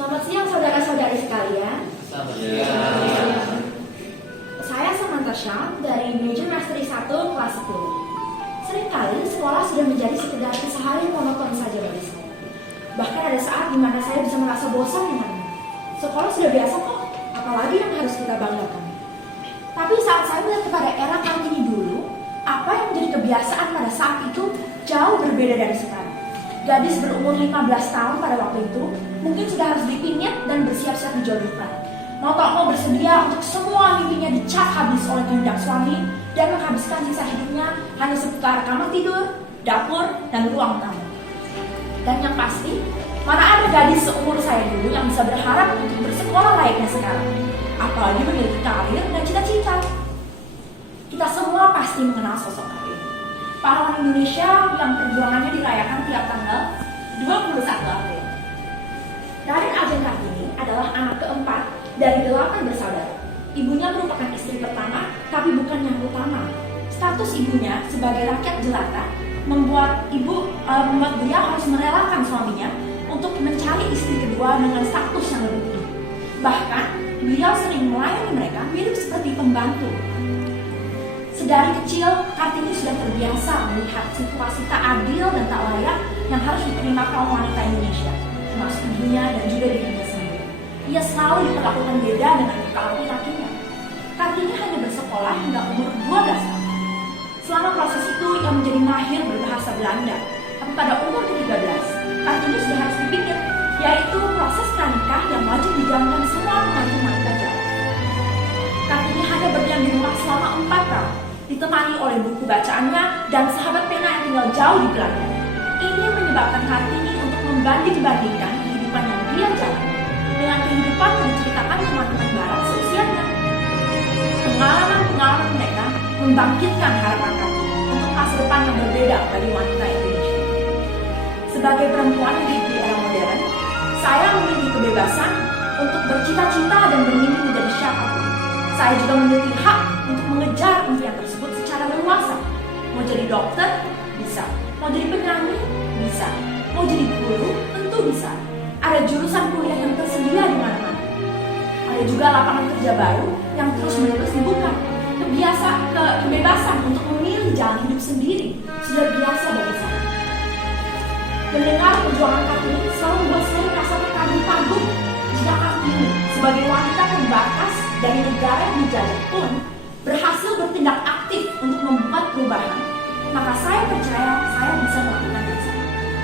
Selamat siang saudara-saudari sekalian. Selamat siang. Saya Samantha Syam dari Major Mastery 1 kelas 10. Seringkali sekolah sudah menjadi sekedar keseharian monoton saja bagi saya. Bahkan ada saat di mana saya bisa merasa bosan dengannya. Sekolah sudah biasa kok, apalagi yang harus kita banggakan. Tapi saat saya melihat kepada era Kartini dulu, apa yang menjadi kebiasaan pada saat itu jauh berbeda dari sekarang. Gadis berumur 15 tahun pada waktu itu mungkin sudah harus dipingit dan bersiap-siap dijodohkan. Mau tak mau bersedia untuk semua mimpinya dicap habis oleh kehendak suami dan menghabiskan sisa hidupnya hanya seputar kamar tidur, dapur, dan ruang tamu. Dan yang pasti, mana ada gadis seumur saya dulu yang bisa berharap untuk bersekolah layaknya sekarang, apalagi memiliki karir dan cita-cita. Kita semua pasti mengenal sosok Kartini, pahlawan Indonesia yang perjuangannya dirayakan tiap tanggal 21 April. Raden Ajeng Kartini adalah anak keempat dari 8 bersaudara. Ibunya merupakan istri pertama, tapi bukan yang utama. Status ibunya sebagai rakyat jelata membuat beliau harus merelakan suaminya untuk mencari istri kedua dengan status yang lebih tinggi. Bahkan, beliau sering melayani mereka mirip seperti pembantu. Sedari kecil, Kartini sudah terbiasa melihat situasi tak adil dan tak layak yang harus diterima kaum wanita Indonesia, termasuk ibunya dan juga dirinya sendiri. Ia selalu diperlakukan beda dengan kakak laki-lakinya. Kartini hanya bersekolah hingga umur 12 tahun. Selama proses itu, ia menjadi mahir berbahasa Belanda. Tapi pada umur ke-13, Kartini sudah harus dipikir, yaitu proses pranikah yang wajib dijalankan semua menantu wanita Jawa. Kartini hanya berdiam di rumah selama 4 tahun, ditemani oleh buku bacaannya dan sahabat pena yang tinggal jauh di Belanda. Ini menyebabkan Kartini untuk membanding-bandingkan kehidupan yang dia jalani dengan kehidupan yang diceritakan teman-teman barat seusianya. Pengalaman-pengalaman mereka membangkitkan harapan Kartini untuk masa depan yang berbeda bagi wanita Indonesia. Sebagai perempuan yang hidup di era modern, saya memiliki kebebasan untuk bercita-cita dan bermimpi menjadi siapapun. Saya juga memiliki hak untuk mengejar impian tersebut secara leluasa. Mau jadi dokter? Bisa. Mau jadi penyanyi? Bisa. Mau jadi guru? Tentu bisa. Ada jurusan kuliah yang tersedia di mana-mana. Ada juga lapangan kerja baru yang terus-menerus dibuka. Kebebasan untuk memilih jalan hidup sendiri sudah biasa bagi saya. Mendengar perjuangan Kartini selalu membuat saya merasa terkagum-kagum. Jika Kartini sebagai wanita terbatas dari negara yang dijajah pun berhasil bertindak aktif untuk membuat perubahan, maka saya percaya saya bisa melakukan itu.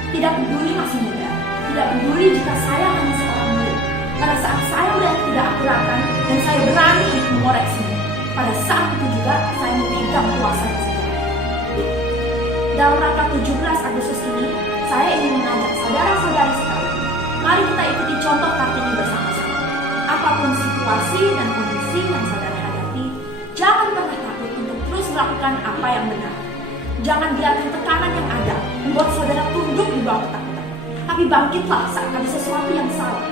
Tidak peduli masih muda, tidak peduli jika saya hanya seorang murid. Pada saat saya melihat tidak akuratan dan saya berani untuk mengoreksinya, pada saat itu juga saya memegang kuasa yang sejati. Dalam rangka 17 Agustus ini, saya ingin mengajak saudara-saudari sekalian, mari kita ikuti contoh Kartini bersama-sama. Apapun situasi dan kondisi yang saudara hadapi, jangan pernah takut untuk terus melakukan apa yang benar. Jangan biarkan tekanan yang ada membuat saudara tunduk di bawah ketakutan. Tapi bangkitlah saat ada sesuatu yang salah.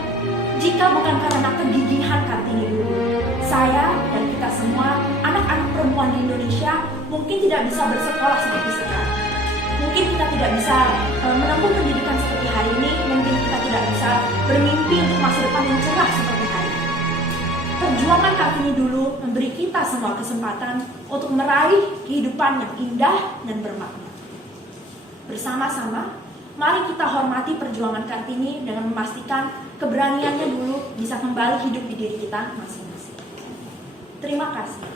Jika bukan karena kegigihan Kartini dulu, saya dan kita semua, anak-anak perempuan di Indonesia, mungkin tidak bisa bersekolah seperti sekarang. Mungkin kita tidak bisa menempuh pendidikan seperti hari ini. Mungkin kita tidak bisa bermimpi untuk masa depan yang cerah seperti hari ini. Perjuangan Kartini dulu memberi kita semua kesempatan untuk meraih kehidupan yang indah dan bermakna. Bersama-sama, mari kita hormati perjuangan Kartini dengan memastikan keberaniannya dulu bisa kembali hidup di diri kita masing-masing. Terima kasih.